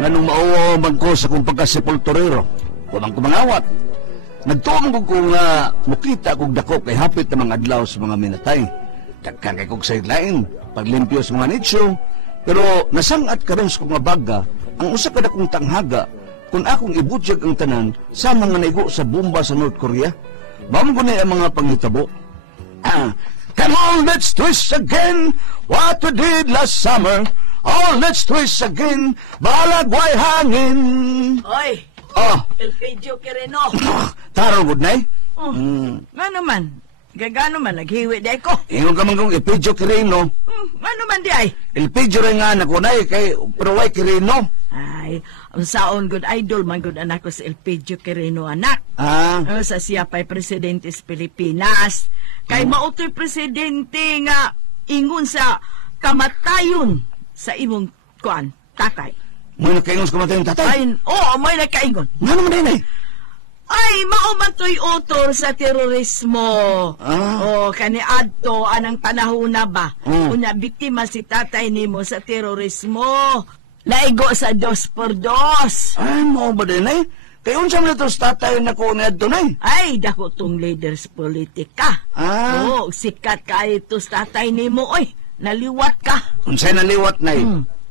Nganong mauwaw man ko sa kong pagkasepulturero. Kumang kumangawat. Nagtuong ko nga mukita kong dako kay hapit na mga adlaw sa mga minatay. Dagkan kay kong sideline, paglimpyo sa mga nicho. Pero nasangat karon sa kong baga, ang usa ka dakong tanghaga kung akong ibutyag ang tanan sa mga naigo sa bomba sa North Korea. Mamgunay ang mga pangitabo. Come on, let's twist again what we did last summer. Oh, let's twist again, balagway hangin. Oy! Oh. Elpidio Quirino. Taro, good night. Nga naman. Gagano man, naghiwi di ko. Ingon ka man kong Elpidio Quirino. Nga naman di ay. Elpidio rin nga nakunay kay Peruay Quirino. Ay, ang saon good idol man good anak ko si Elpidio Quirino anak. Sa siya pa'y presidente sa Pilipinas. Kay mautoy presidente nga ingon sa kamatayon sa imong kuan, tatay. May nakaingon sa kamatayon tatay? Ay, may nakaingon. Nga naman din eh. Ay, maumatoy utor sa terorismo. Kani adto anang panahon na ba? Unya biktima si tatay nimo sa terorismo. Laigo sa 2x2. Ay, mo ba din eh? Kaya unsam na ito sa tatay na ko niya doon eh? Ay, dako tong leaders politika. Sikat ka ito sa tatay nimo, oy. Naliwat ka. Unsay naliwat na eh?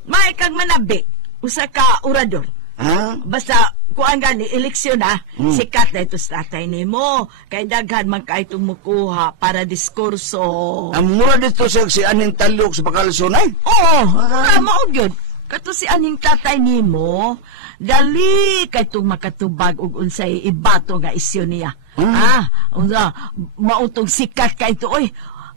May kag manabi. Usa ka orador. Basta, kuan gani, eleksyon na, sikat na ito sa tatay nimo. Kay daghan man ka itong mukuha para diskurso. Ang mura dito si Aning Talok sa Pakalasonay? Oo, maod yun. Kato si Aning tatay nimo, dali kay itong makatubag og unsay ibato nga isyo niya. Mautong sikat ka ito, oy.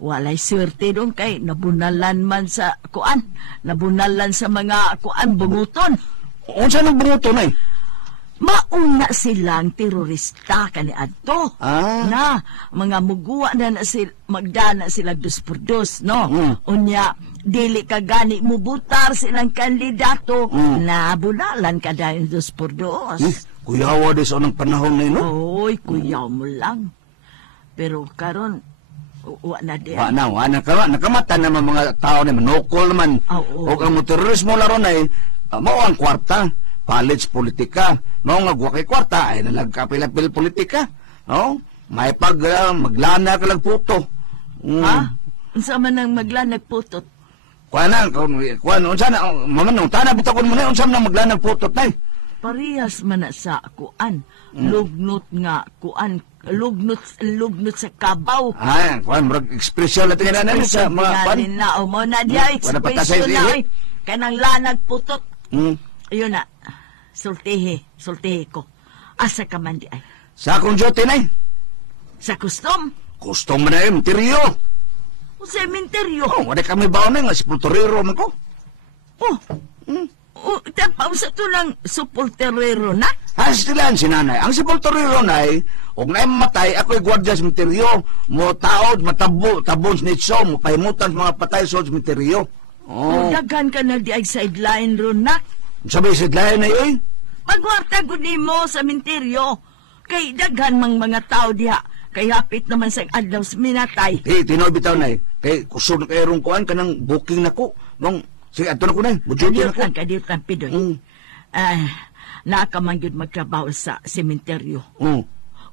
Walay swerte doon kay nabunalan man sa kuan. Nabunalan sa mga kuan bunguton. Unsa nang bunguton ay? Mauna silang terorista kani adto. Na mga muguwa na sila magdana sila 2x2, no? Unya dili ka gani mubutar silang kandidato na bunalan ka dahil 2x2. Kuyawa di sa unang panahon na yun, no? Oy, kuyaw mo lang. Pero karon na di. Na karon nakamata naman mga tao ni manukol naman. O ang terorismo laro na mao ang kwarta, palits politika. No nga guwa kay kwarta ay nalagkapilapil politika. No? May maglana ka lang puto. Unsa man nang maglanag putot? Kuan unsa na mamanong tanah bitakon mo na unsa man maglanag putot nay? Parehas man na sa kuan. Lugnot nga kuan. Lugnot sa kabaw. Kuan murag ekspresyon na tingnan na sa mga pan. Mo na diya ekspresyon na. Kanang lanag putot. Ayun na. Sultihi ko. Asa ka man di ay? Sa akong jote na Sa custom? Custom man na interior. O sementeryo? Wala kami baon na nga, sepulturero man ko. Tapaw sa ito ng sepulturero na? Stilan si nanay. Ang sepulturero na og na matay, ako'y gwardiya sa sementeryo. Mo taod, tabon sa nitso, mo pahimutan sa mga patay sa sementeryo. Daghan ka na di ay sideline ron na? Sabi sideline na yun? Magwarta guni mo sa sementeryo. Kay daghan mang mga tao diha. Kay hapit naman sa adlaw sa minatay. Tinoy bitaw na Kay kusog na kayo rong kuhan ka ng booking na ko. Sige, ato na ko na budyotin na ko. Kadiutan, Pidoy. Nakamangyod magtrabaho sa sementeryo.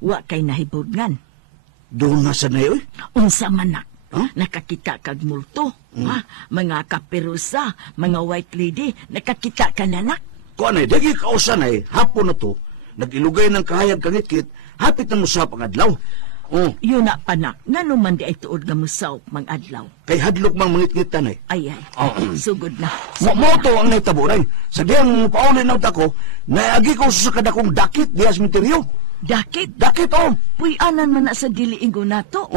Wa kay nahibudngan. Doon na sa na yun? Unsa manak. Nakakita kag multo. Mga kaperusa, mga white lady, nakakita ka nanak. Kuan dagi kausa na hapon na to. Nag-ilugay ng kahayag kangit-kit, hapit na mo sa pangadlaw. Yun na panak, nanuman di ay tuod nga musaw mang adlaw. Kay hadlok mang mangit-ngitan Ay. Sugod na. Moto ang naitaburay. Sa diyang paulin ng tako, naagi ko sa kadakong dakit diya sa misteryo. Dakit? Dakit, Puy-anan man na sa diliingo na to.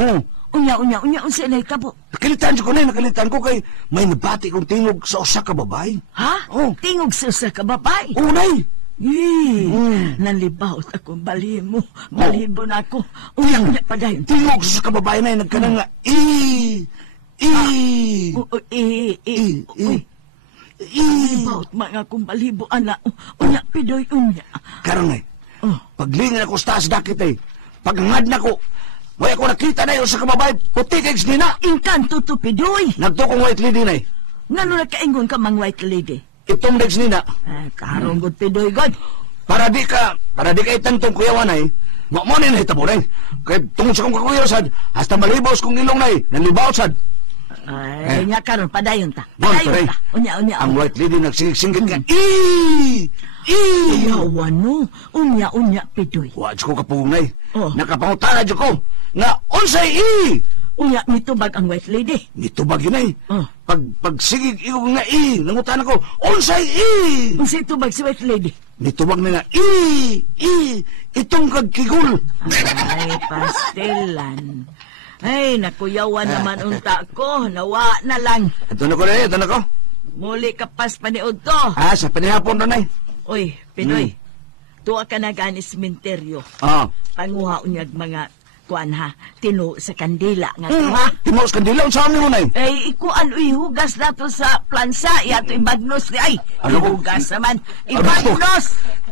Unya, unsa na itabo? Nakalitan ko kay may nabati kong tingog sa usa ka babay. Tingog sa usa ka babay? Unay. Nanlibaw akong balhin mo. Balhin mo na ako. Unya pa dayon. Tingog sa kababay na nagkanang nga Nanlibaw mga akong balhibo ana. Unya Pidoy unya. Karon paglingan ako sa taas dakit pagangad na ko. May ako nakita na yun sa kababay, puti kay Gsnina. Inkanto to, Pidoy. Nagto kong white lady na Ngano nagkaingon ka mang white lady? itong next nina. Karong good pidoy god. Para di ka itantong kuyawan ay, mo ni nahitabo na kay tungod sa kong kakuyaw sad, hasta malibos kong ilong na nalibaw sad. Ay, nga karon padayon ta. Mon, Padayon pare. ta. Unya. Ang white lady nagsinggit nga, Yawan no. Unya, pidoy. Wa ko kapungnay. Oh. Nakapangutana dyan ko, nga unsay Unya, mitubag ang white lady. Nito ba yun Oh. Pagsigig iyo nga nangutan ako, unsay Unsay tubag si white lady? Nitubag na nga, itong kagkigul. Ay, pastelan. Ay, nakuyawan naman unta ko. Nawa na lang. Ito na ko. Muli kapas paniod to. Sa panihapon na Uy, Pinoy. Tuwa ka na gani sementeryo. Panguha unyag mga kuan ha. Tino sa kandila nga to ha. Tino sa kandila? Saan mo na Ay, ikuan hugas na to sa plansa. Yato ibagnos ni ay. Ano? Hugas naman. Ibagnos!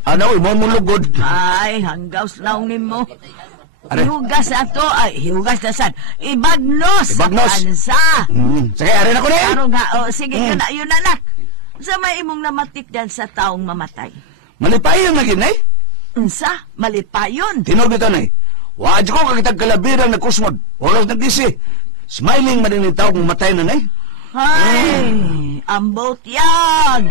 Ano, mo lugod. Ay, hanggaw naong nimo. Hihugas na to. Ay, hihugas na sad. Ibagnos! Ibagnos. Sa plansa. Sige, arin ako na yan. Ano nga, sige ka na, yun anak. Sa may imong namatik dan sa taong mamatay. Malipay yung naging, Unsa, malipayon. Tinog dito, Wadyo ko kakitag kalabirang na kusmod. Walang nagdisi. Smiling man yung taong matay na, Ay, ambot yan.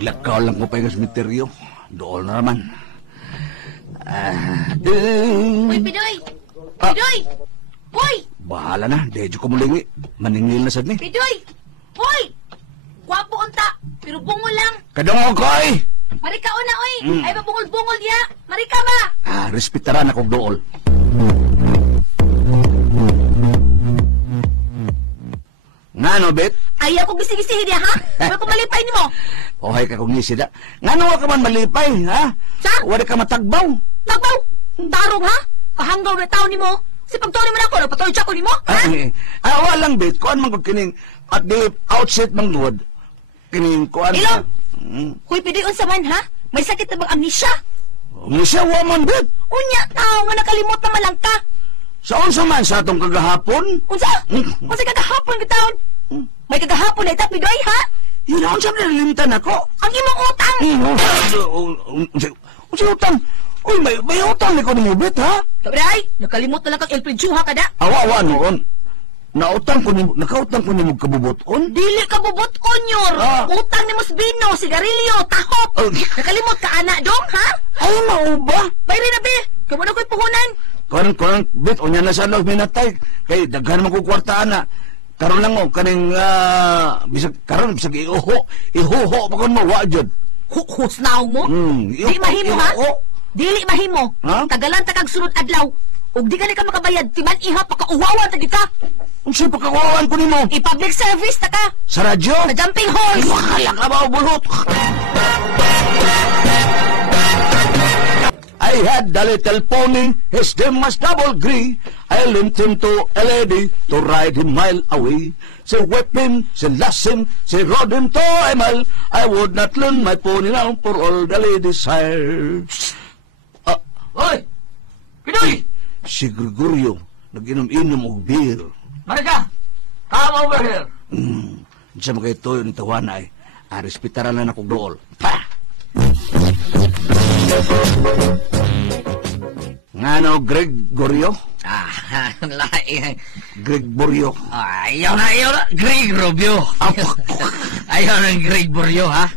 Lakaw lang ko pa yung sementeryo. Doon na naman. Uy, Pidoy! Pidoy! Uy! Bahala na. Dedyo ko mulingi. Maningil na sad ni. Pidoy! Uy! Gwapo unta, pero bungol lang. Kadong ko ay! Marika una, uy! Ay, mabungol-bungol niya! Marika ba? Respetaran akong dool. Nga no, Bet? Ayaw ko gisi-gisihin niya, ha? May kumalipay ni mo. Ohay ka kong nisida. Nga no ka man malipay, ha? Sa? Wala ka matagbaw. Tagbaw! Darong, ha? Kahanggaw na tao ni mo. Si pagtuloy mo na ako, napatuloy siya ko ni mo, ha? Walang, Bet. Kuan man kong kining at the outset mang nuwad. Kining kuan. Ilong! Uy, Pidoy, unsa man, ha? May sakit na bang amnesia? Amnesia, waman, Bet. Unya, tao nga nakalimot naman lang ka. Sa unsa man sa atong kagahapon? Unsa? Unsa kagahapon ka taon? May kagahapon na ita, Pidoy, ha? Yun ang sabi nalilimtan ako. Ang imong utang! Unsa utang? Uy, may utang ni ko ni mo, Bet, ha? Kabray, nakalimot na lang kang elpridjuha ka da. Awa noon. Nakautang ko ni mo kabubuton? Dili ka bubot-on, yor. Utang ni Mosbino, sigarilyo, tahop. Nakalimot ka, ana, dong, ha? Ay, mauba. Bayri na, be. Kamo na ko'y puhunan. Karon, Bet, unya na sa loob minatay. Kay, daghan mo ko kwarta, ana. Karon lang o, kaning, bisag ihuho, pakon mo, wajod. Husnaw mo? Di mahimo, ha? Dili mahimo. Tagalan ta kag sunod adlaw. Ug di ka makabayad, timan iha, pakauwawan ta kita. Kung siya pagkawawan ko ni mo? I-public service ta ka. Sa radyo? Sa jumping horse. Wakala ka ba o bulot? I had the little pony, his name was Double Gree. I lent him to a lady to ride him mile away. She whipped him, she lashed him, she rode him to a mile. I would not lend my pony now for all the ladies hire. Hoy! Pinoy! Si Gregorio, nag-inom-inom og beer. Marika! Come over here! Sa mga ito yung tawa na respetaran na akong dool. Pa! Ngano, Gregorio? Lain. Gregorio. Ayaw na. Greg Rubio. Ayaw na Greg Boryo, ha?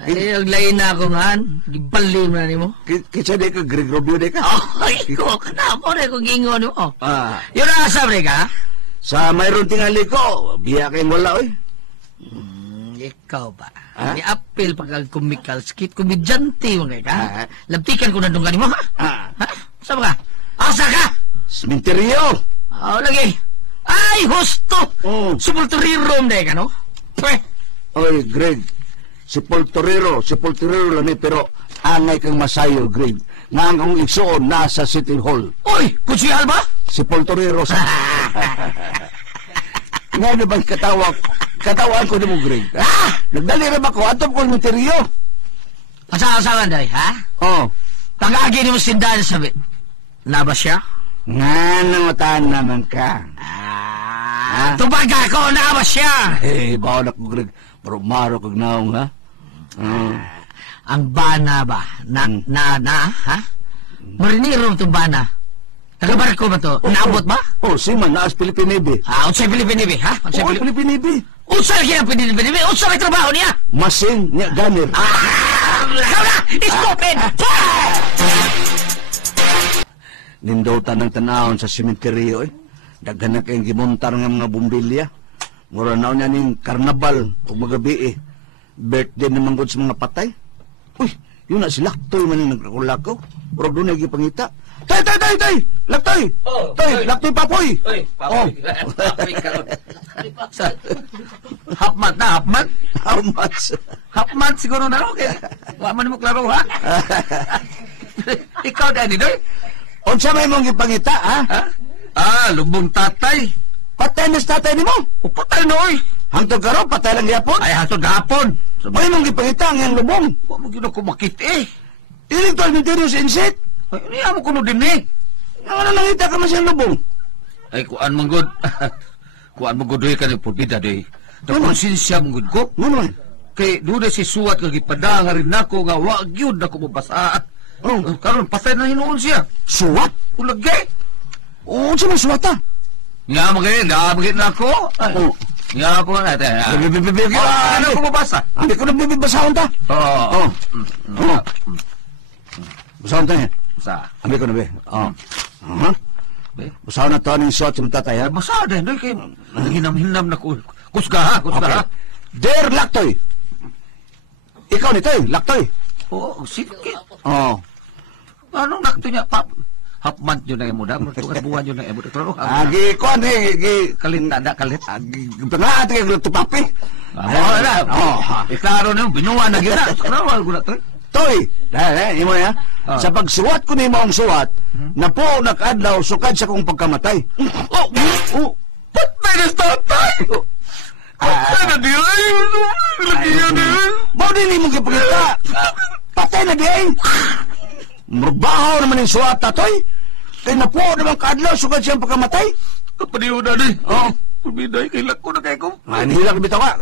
Ayaw, lain na ako nga. Gibali mo na ni mo. Kitsa di ka, Gregorio di ka? Ay, ko, kanamo na kung gingon mo. Ah, Yun na sabi ka? sa mayroon tingali ko, biya kayong wala, oy. Ikaw ba? Ha? Ni apel pa kag kumikal skit komedyante mo kay ka. Labtikan ko na dong kanimo ha? Ha? Saan ka? Asa ka? Sementeryo! Lagi. Ay, husto! Sepulturero mo ka, no? Oy, Greg, si Poltorero lang ni, pero angay kang masayo, Greg. Nga ang igsoon nasa City Hall. Uy, kutsihal ba? Si Poltorero sa... Nga na bang katawaan ko ni mo, Greg? Nagdali rin ako, atong ko sementeryo. Asa-asalan day, ha? Oh, Pag-agi ni mo sindahan sabi. Naba siya? nga namatahan naman ka. Tubaga ko na ba siya? Bawa na ko, Greg. Pero maro kag naong, ha? Ang bana ba? Ha? Marinero itong bana. Taga-barko ba to? Naabot ba? Siman, naas Philippine Navy. Unsay Pilipinibi, ha? Philippine Navy. Unsay kaya Pilipinibi? Unsay may trabaho niya? Masin, niya, gunner. Lakaw na! Stupid! Nindotan ng tanahon sa sementeryo, Daghan na kayong gimontar nga mga bumbilya. Mura na niya ning karnabal o magabi, birthday naman gud sa mga patay. Uy, yun na si Laktoy man yung nagkakulakaw. Pero doon na gipangita. Tay! Laktoy! Tay, Laktoy papoy! Uy, papoy. Papoy ka ron. Hapmat na, hapmat? How much? Hapmat siguro na ron. Wala man mo klaro, ha? Ikaw, Danny, doy? Unsa may mong gipangita, ha? Lubong tatay. Patay na sa tatay ni mo? O patay na, oy. Hangtod ka ron, patay lang gihapon? Ay, hatod gahapon. May mong gipangita ang iyang lubong. Huwag mo ginakumakit, eh. Ilig to almenterio sa insit. Ay, niya mo kuno din, eh. Ano nangita ka man siyang lubong? Ay, kuan man gud. Kuan man gud, ka ni Pudida, doy. Ano? Konsensya mo gud ko. Ano man? Kay doon si suwat kag ipadanga rin nako nga wa gyud nako mabasa. Karon patay na hinuon siya. Suwat? Ulagay. Unsa man suwata? Nga magay na ako. Nga ako na natin. Ano ko mabasa? Hindi ko nabibasahon ta. Oo. Basahon ta niya. Basa. Ambil ko na be. Basahon na to ng suwat sa mga tatay, ha? Basa din. Doy kay hinam-hinam na ko. Kusga ha. Okay. Dear Laktoy. Ikaw nito, Laktoy. Oo, sige. Anong nakto niya? Half-month yun na yung muda. Buwan yun na yung muda. Agi ko, Kalit na, kalit. Tanga, ati kayo tupapi. Klaro na yung binuwa na gina. Klaro na to. Toy, imo ya. Sa pagsuwat ko ni maong suwat, na po nakadlaw sukad sa kong pagkamatay. Patay na tatay! Patay na di ay! Lagi yan eh! Ba't din mo kipagkita? Patay na di ay! Marbaho naman yung suwat, tatoy. Kaya na po naman kadlaw sukad siyang pagkamatay. Kapaniw na di. Pumiday, kailan ko na kayo ko. Nila ka bitaw ka.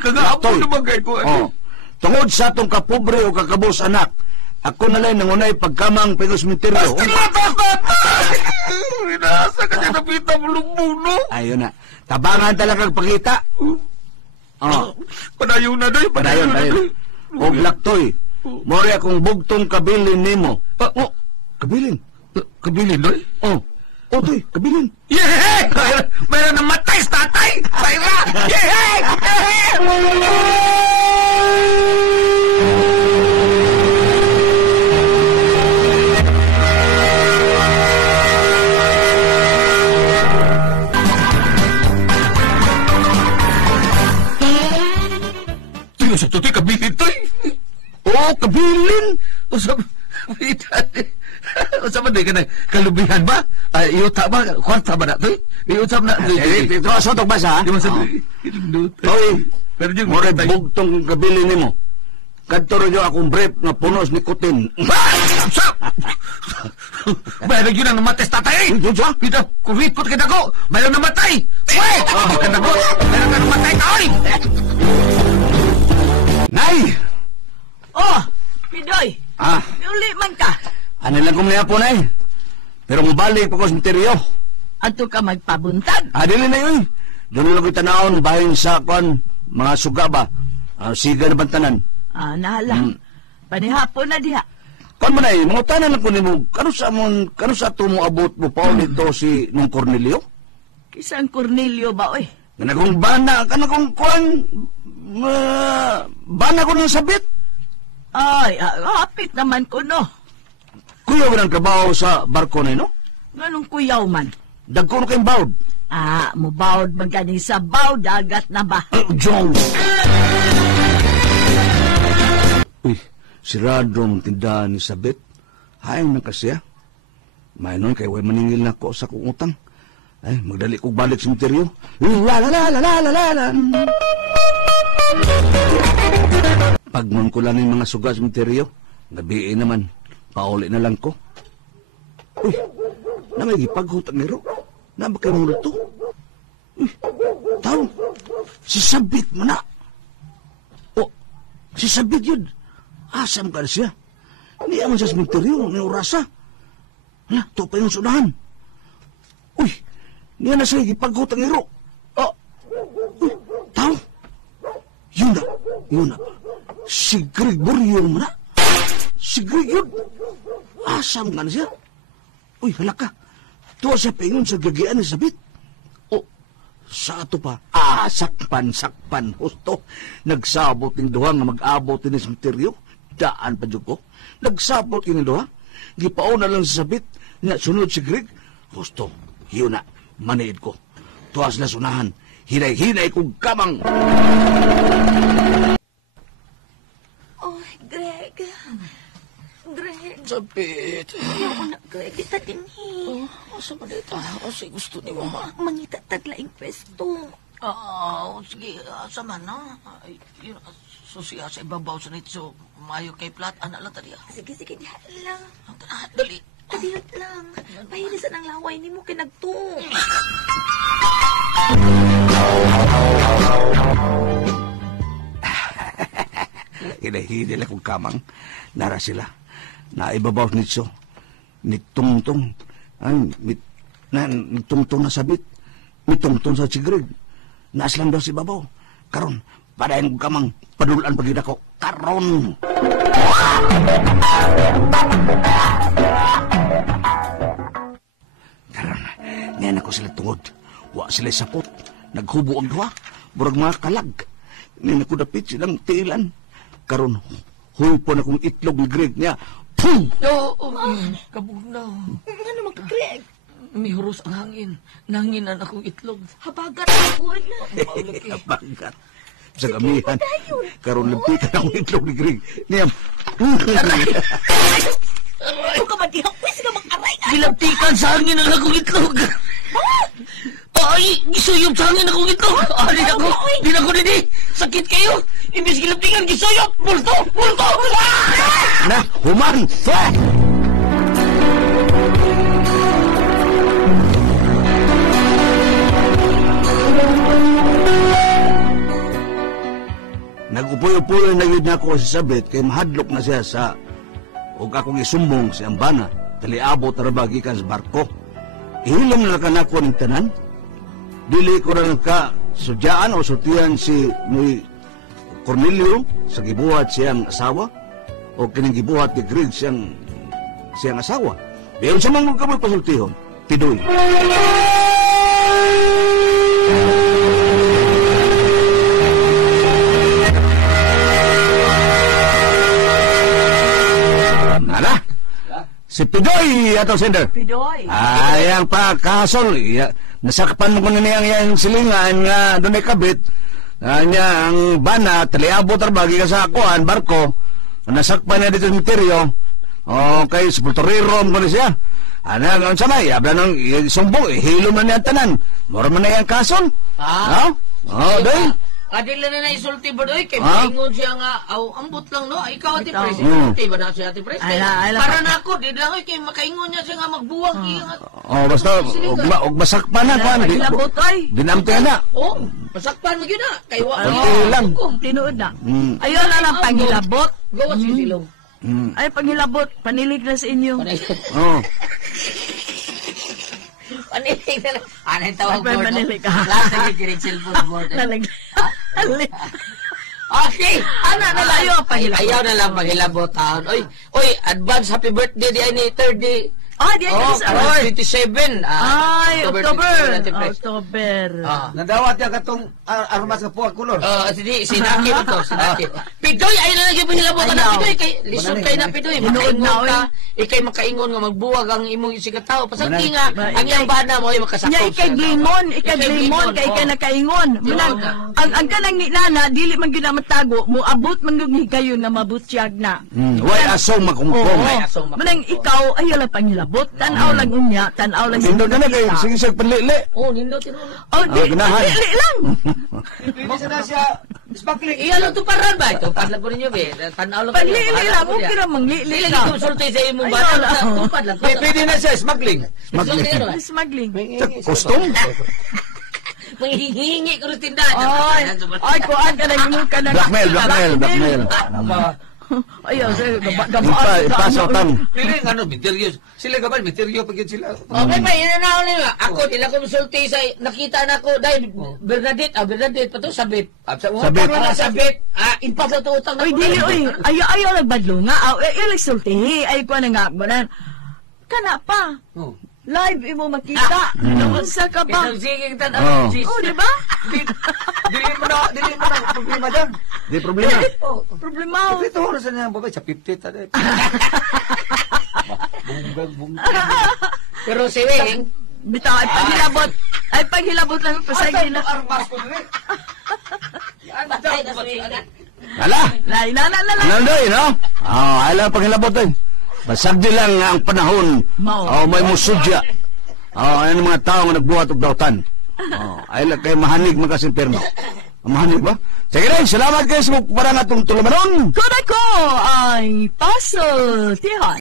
Kagahapon naman kayo ko. Tungod sa itong kapobre o kakabos anak, ako na lang nangunay pagkamang pagosmenteryo. Inasa ka niya napita mo lumbuno. Ayun na. Tabangan talaga pagkita. Padayon na doy. Padayon. O Laktoy, mori akong bugtong kabilin nimo. Kabilin? Kabilin doy? Toy, kabilin. Yehey! Mayroon na matay sa tatay! Sayra! Yehey! Tingnan sa tutoy, kabilin to'y! Kabilin! Usap ba di ka na kalubihan ba? Iyota ba? Kwarta ba na ito? Iyota na ito? Ito ang sotog basa, ha? Di masabi. Toy, mori bugtong kabilin nimo. Kadtoro nyo akong brief na punos ni Kutin. Mayroon yun ang namatay sa tatay! Yun siya? Pita, kuripot kita ko! Mayroon namatay! Wait! Mayroon ka namatay ka, oy! Nay! Pidoy! Uli man ka! Ano lang kumaya po, Nay? Pero mabalik pa ko sa materiyo. Ato ka magpabuntag? Dili na yun. Doon lang kita naon bahin sa mga suga ba? Siga na bantanan. Nahala. Panihapon na diha. Kung mo na mga tanan lang ko ni mo, kano sa ito mo abot mo pa nito si nung Cornelio? Kisang Cornelio ba, oy? Kanakong bana, kanakong bana ko ng sabit. Ay, hapit naman ko, no? Kuya ko ng trabaho sa barko na no? Ganong kuyaw man? Dagko na kayong bawd. Mubawd magani sa bawd, dagat na ba? Jong! Uy, siradong tindahan ni Sabit. Hayang na kasi, May nun, kay way maningil na ko sa kong utang. Ay, magdali kong balik sa materiyo. Pagnon ko lang yung mga suga sa materiyo. Gabiin naman. Pauli na lang ko. Uy, na may ipaghutang nero. Na ba kayo mong luto? Tao, si Sabit man na. O, si Sabit yun. Asam ka na siya. Hindi naman siya sementeryo, ni Urasa. Hala, ito pa yung sunahan. Uy, niya na siya ipagkutang iro. Oh, uy, tao. Yun na. Si Gregorio man na. Si Greg yun. Asam ka na siya. Uy, hala ka. Tuwa siya paingon sa gagian ni Sabit. O, sa ato pa, sakpan, husto. Nagsabot ng duha nga mag-abot ni sementeryo. Daan pa dyan ko. Nagsabot yung duha. Gipauna lang sa Sabit. Nga sunod si Greg. Husto, yun na. Maniid ko. Tuwas na sunahan. Hinay-hinay kong kamang. Oh, Greg. Sabit. Ayaw na, Greg. Kita din Asa ba dito? Asa gusto ni Mama? Mangita taglaing pwesto. Sige, asa man na. Yun, susiya sa ibabaw sa nito. Mayo kay plat. Anak lang tadi. Sige, diha lang. Dali. Kadiyot lang. Pahilisan ang laway ni mo kinagto. Hinay-hinay lang kong kamang. Nara sila. Naibabaw nito. Nitungtong. Ay, nitungtong na Sabit. Nitungtong sa si Greg. Naaslam daw si babaw. Karon, padayon kong kamang. Padulaan pagid ako. Karon! Karon, ngayon ako sila tungod. Wa sila sapot. Naghubo ang duha. Burag mga kalag. Ngayon ako dapit silang tiilan. Karon, huy po na kong itlog ni Greg niya. Pum! Kabugnaw. Ano naman ka, Greg? May huros ang hangin. Nanginan akong itlog. Habagat ako na. Abagat. Sa kamihan. Karon, lampikan akong itlog ni Greg. Niya. Ito ka madihaw. Pwes ka mag-aray na. Gilaptikan sa hangin ang akong itlog. Ay, gisuyop sa hangin akong itlog. Di na ko didi. Sakit kayo. Imbis gilaptikan, gisuyop. Bulto. Na, human! Fuck! Nag-upoy-upoy na yun ako si Sabit kay mahadlok na siya sa huwag akong isumbong si Ambana taliabot na bagikan sa barko. Ihilom na ka na ako ng tanan. Dili ko na ka sudyaan o sultihan si Cornelio sa gibuhat siyang asawa o kining gibuhat ni Greg siyang asawa. Pero sa mga kamoy pasultihon, tidoy. Nala? Si Pidoy ato sender. Pidoy. Ayang pa kasol. Nasakpan mo ko na niyang yang silingan nga doon ay kabit. Niya ang bana, taliabot arbagi ka sa akuan, barko. Nasakpan niya dito sa misteryo. Okay, sa Puerto mo na siya. Ang samay, abla nang sumbong, hilom na niya tanan. Mura man na yung kasol. Doy. Adila na isulti ba doy? Kaya maingon siya nga, ambot lang no? Ikaw ati Pres, isulti ba na siya ati Pres? Para na ako, di lang kaya makaingon niya siya nga magbuwag. Basta, og masakpan na kuan. Hilabot ay. Dinamte na. Masakpan mo yun na. Kaya lang. Tinuod na. Ayaw na lang pangilabot. Gawa si Silong. Ay, pangilabot. Panilig na sa inyo. Panilig na lang. Ano yung tawag board? Panilig ka. Last na yung cellphone board. Okay. Ano na lang ayaw pangilabot. Ayaw na lang pangilabot. Oy, advance happy birthday di ay ni 3rd day. Di ay sa 27. Ay, October. Nadawat niya katong armas nga puwag kulor. Sinakit ito, sinakit. Pidoy, ayun na lagi pahilabot ka na, Pidoy. Lisod kayo na, Pidoy. Makaingon ka, ikay makaingon nga magbuwag ang imong isigataw. Pasagti nga, ang iyang bana mo ay makasakop. Nya ikay glimon, kay ikay nakaingon. Munang, ang kanang nana, dili man gyud matago, moabot man gyud kayo na mabutyag na. Why asong makumkom? Munang ikaw, ayaw lang pangilabot. Tanaw lang unya, tanaw lang Nindot na kay sige siya panlili. Nindot tinulong. Dili lang. Pwede na siya sparkling. Iyan ito paran ba? Ito, padlag ko ninyo, be. Tanaw lang kayo. Panlili lang, okay lang manglili Lili lang. ko sulti sa imong bata. Tupad lang. Pwede na siya smuggling. Smuggling. Custom? Panghihingi ko rin tindahan. Ay, kuan ka na, ingon ka na. Blackmail. Ayaw, Ipasaw tang. Pili nga no, misteryo. Sila gaban, misteryo pagyan sila. Okay pa, inanaw nila. Ako, nila konsulti sa, nakita na ko, dahil Bernadette, pato sabit. Sabit. Sabit, impas na to utang na Uy, ko. dili, uy. Ayaw nagbadlo nga. Ayaw nagsulti. Ay, kuan nga, manan. Kana pa. Live imo makita. Unsa ka ba? Sige, Oh. Oh, di ba? Dili mo na problema dyan. Di problema. Problema. Ito oras na yung babae, sa 50 tayo. Pero si Weng, Bitaw, ay paghilabot lang pasay gila. Armas ko rin. patay na si Weng. Hala. Nanday. No? Ay lang paghilabot eh. Basagdi lang nga ang panahon. May musudya. Ayan ang mga tao nga nagbuhat og dautan. Ay lang kay mahanig magkasimpirno. Mahanig ba? Sige rin, salamat kayo sa parang atong tulabanon. Kunay ko ay Puzzle Tihan.